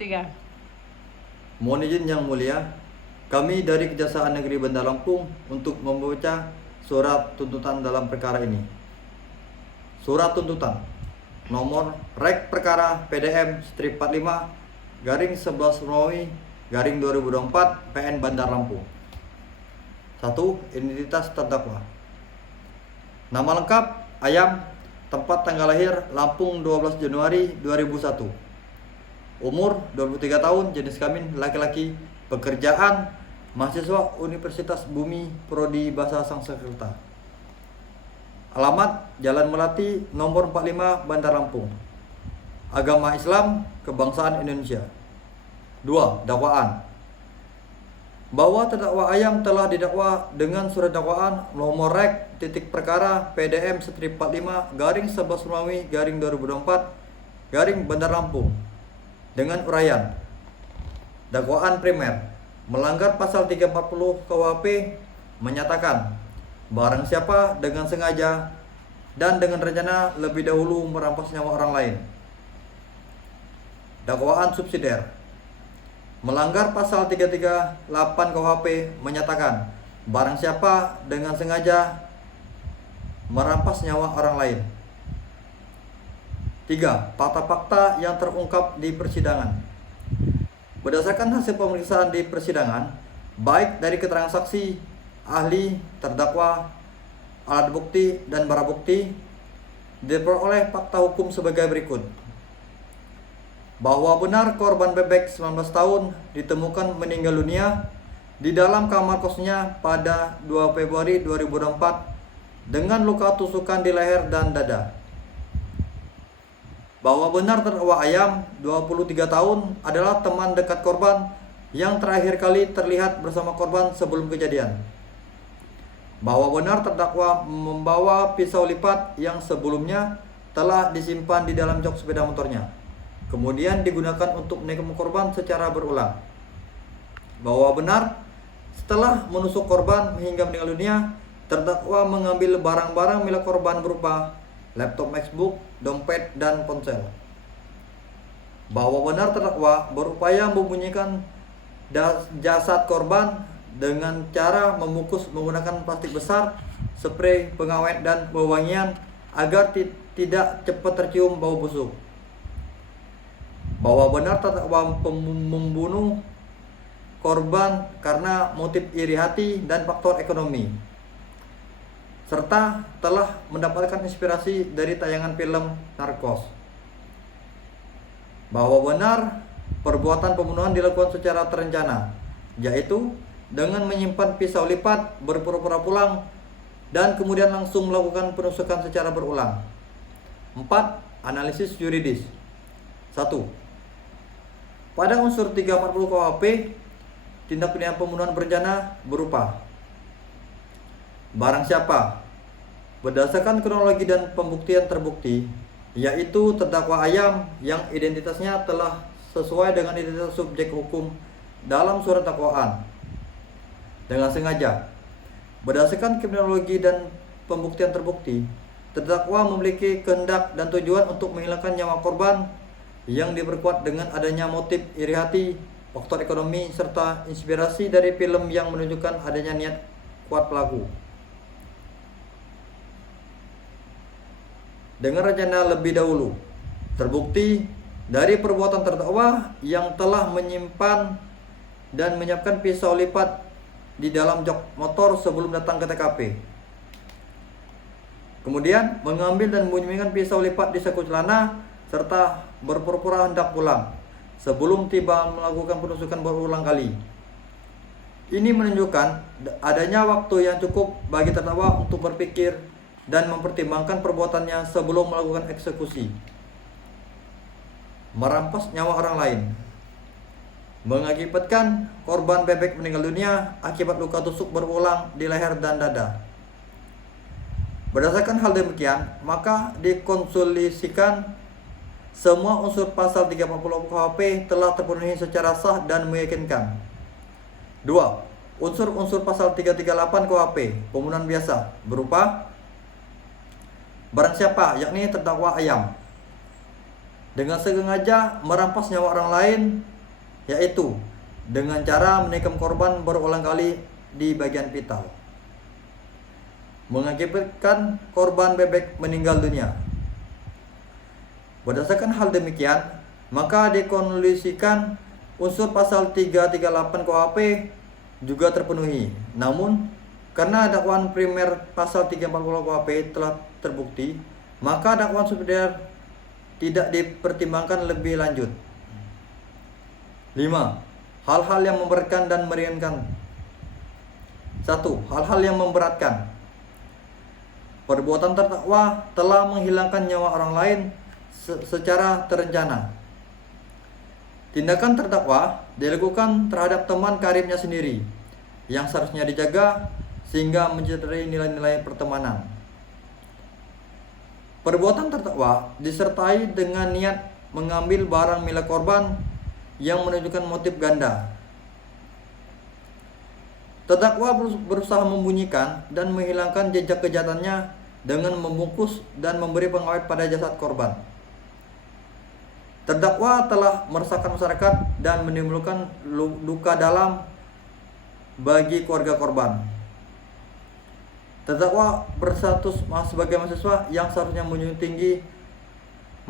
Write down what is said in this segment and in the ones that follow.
Tiga. Mohon izin yang mulia, kami dari Kejaksaan Negeri Bandar Lampung untuk membaca surat tuntutan dalam perkara ini. Surat tuntutan nomor Rek Perkara PDM strip 45 garing 11 Romawi garing 2024 PN Bandar Lampung. 1. Identitas terdakwa. Nama lengkap Ayam, tempat tanggal lahir Lampung 12 Januari 2001. Umur 23 tahun, jenis kelamin laki-laki, pekerjaan mahasiswa Universitas Bumi Prodi Bahasa Sanskerta. Alamat Jalan Melati nomor 45 Bandar Lampung. Agama Islam, kebangsaan Indonesia. 2. Dakwaan. Bahwa terdakwa Ayam telah didakwa dengan surat dakwaan nomor Rek titik perkara PDM strip 45 garing 11 Romawi garing 2024 garing Bandar Lampung dengan uraian dakwaan primer melanggar pasal 340 KUHP menyatakan barang siapa dengan sengaja dan dengan rencana lebih dahulu merampas nyawa orang lain. Dakwaan subsidiar melanggar pasal 338 KUHP menyatakan barang siapa dengan sengaja merampas nyawa orang lain. 3. Fakta-fakta yang terungkap di persidangan. Berdasarkan hasil pemeriksaan di persidangan, baik dari keterangan saksi, ahli, terdakwa, alat bukti, dan barang bukti, diperoleh fakta hukum sebagai berikut. Bahwa benar korban bebek 19 tahun ditemukan meninggal dunia di dalam kamar kosnya pada 2 Februari 2024 dengan luka tusukan di leher dan dada. Bahwa benar terdakwa Ayam, 23 tahun, adalah teman dekat korban yang terakhir kali terlihat bersama korban sebelum kejadian. Bahwa benar terdakwa membawa pisau lipat yang sebelumnya telah disimpan di dalam jok sepeda motornya, kemudian digunakan untuk menikam korban secara berulang. Bahwa benar setelah menusuk korban hingga meninggal dunia, terdakwa mengambil barang-barang milik korban berupa laptop MacBook, dompet, dan ponsel. Bahwa benar terdakwa berupaya membunyikan jasad korban dengan cara membungkus menggunakan plastik besar, spray pengawet, dan wewangian agar tidak cepat tercium bau busuk. Bahwa benar terdakwa membunuh korban karena motif iri hati dan faktor ekonomi, serta telah mendapatkan inspirasi dari tayangan film Narcos. Bahwa benar perbuatan pembunuhan dilakukan secara terencana, yaitu dengan menyimpan pisau lipat, berpura-pura pulang, dan kemudian langsung melakukan penusukan secara berulang. 4. Analisis yuridis. 1. Pada unsur 340 KUHP, tindak pidana pembunuhan berencana berupa barang siapa. Berdasarkan kronologi dan pembuktian terbukti, yaitu terdakwa Ayam yang identitasnya telah sesuai dengan identitas subjek hukum dalam surat dakwaan, dengan sengaja. Berdasarkan kronologi dan pembuktian terbukti, terdakwa memiliki kehendak dan tujuan untuk menghilangkan nyawa korban yang diperkuat dengan adanya motif iri hati, faktor ekonomi, serta inspirasi dari film yang menunjukkan adanya niat kuat pelaku. Dengan rencana lebih dahulu, terbukti dari perbuatan terdakwa yang telah menyimpan dan menyiapkan pisau lipat di dalam jok motor sebelum datang ke TKP. Kemudian mengambil dan menyembunyikan pisau lipat di saku celana serta berpura-pura hendak pulang sebelum tiba melakukan penusukan berulang kali. Ini menunjukkan adanya waktu yang cukup bagi terdakwa untuk berpikir dan mempertimbangkan perbuatannya sebelum melakukan eksekusi. Merampas nyawa orang lain, mengakibatkan korban bebek meninggal dunia akibat luka tusuk berulang di leher dan dada. Berdasarkan hal demikian, maka dikonsolidasikan semua unsur pasal 340 KUHP telah terpenuhi secara sah dan meyakinkan. 2. Unsur-unsur pasal 338 KUHP pembunuhan biasa berupa barang siapa, yakni terdakwa Ayam, dengan sengaja merampas nyawa orang lain, yaitu dengan cara menikam korban berulang kali di bagian vital, mengakibatkan korban bebek meninggal dunia. Berdasarkan hal demikian, maka dikonklusikan unsur pasal 338 KUHP juga terpenuhi. Namun, karena dakwaan primer pasal 340 KUHP telah terbukti, maka dakwaan subsidiar tidak dipertimbangkan lebih lanjut. 5. Hal-hal yang memberatkan dan meringankan. 1. Hal-hal yang memberatkan. Perbuatan terdakwa telah menghilangkan nyawa orang lain secara terencana. Tindakan terdakwa dilakukan terhadap teman karibnya sendiri yang seharusnya dijaga sehingga mencederai nilai-nilai pertemanan. Perbuatan terdakwa disertai dengan niat mengambil barang milik korban yang menunjukkan motif ganda. Terdakwa berusaha membunyikan dan menghilangkan jejak kejahatannya dengan membungkus dan memberi pengawet pada jasad korban. Terdakwa telah meresahkan masyarakat dan menimbulkan luka dalam bagi keluarga korban. Terdakwa berstatus sebagai mahasiswa yang seharusnya menjunjung tinggi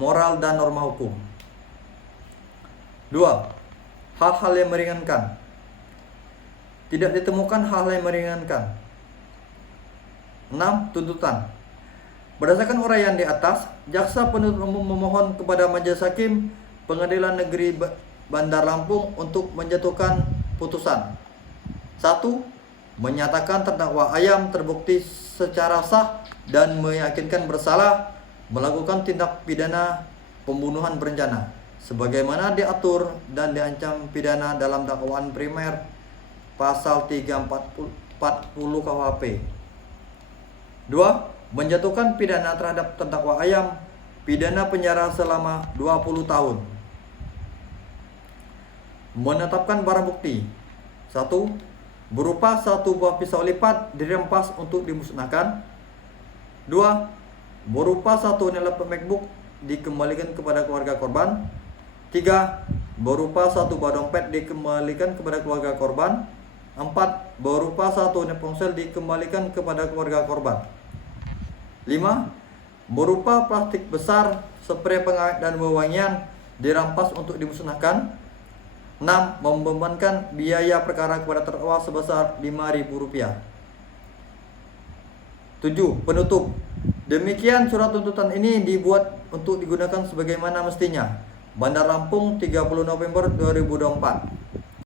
moral dan norma hukum. 2. Hal-hal yang meringankan. Tidak ditemukan hal-hal yang meringankan. 6. Tuntutan. Berdasarkan uraian di atas, jaksa penuntut umum memohon kepada Majelis Hakim Pengadilan Negeri Bandar Lampung untuk menjatuhkan putusan. 1. Menyatakan terdakwa Ayam terbukti secara sah dan meyakinkan bersalah melakukan tindak pidana pembunuhan berencana sebagaimana diatur dan diancam pidana dalam dakwaan primer pasal 340 KUHP. 2. Menjatuhkan pidana terhadap terdakwa Ayam pidana penjara selama 20 tahun. Menetapkan barang bukti. 1. Berupa 1 buah pisau lipat dirempas untuk dimusnahkan. 2. Berupa 1 unit laptop MacBook dikembalikan kepada keluarga korban. 3. Berupa 1 buah dompet dikembalikan kepada keluarga korban. 4. Berupa 1 unit ponsel dikembalikan kepada keluarga korban. 5. Berupa plastik besar, spray pengawet dan wewangian dirampas untuk dimusnahkan. 6. Membebankan biaya perkara kepada terdakwa sebesar Rp5.000. 7. Penutup. Demikian surat tuntutan ini dibuat untuk digunakan sebagaimana mestinya. Bandar Lampung, 30 November 2024.